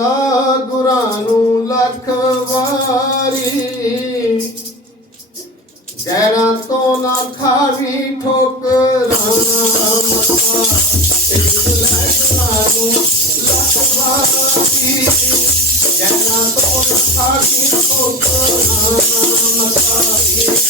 ਲਾ ਗੁਰਾਂ ਨੂੰ ਲੱਖ ਵਾਰੀ ਜੈਰਾ ਤੋਂ ਨਾ ਖਾਵੀ ਠੋਕਰਾਂ ਇਸ ਲੈ ਗੁਰਾਂ ਨੂੰ ਵਾਰੀ ਜੈਰਾ ਤੋਂ ਨਾ ਖਾਵੀ ਠੋਕਰਾਂ ਮਸਾਹੀ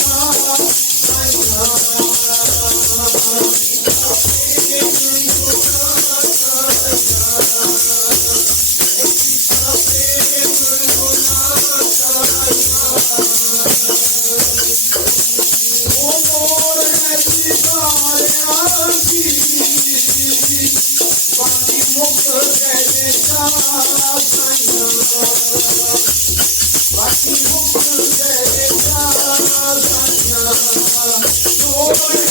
Oh, okay.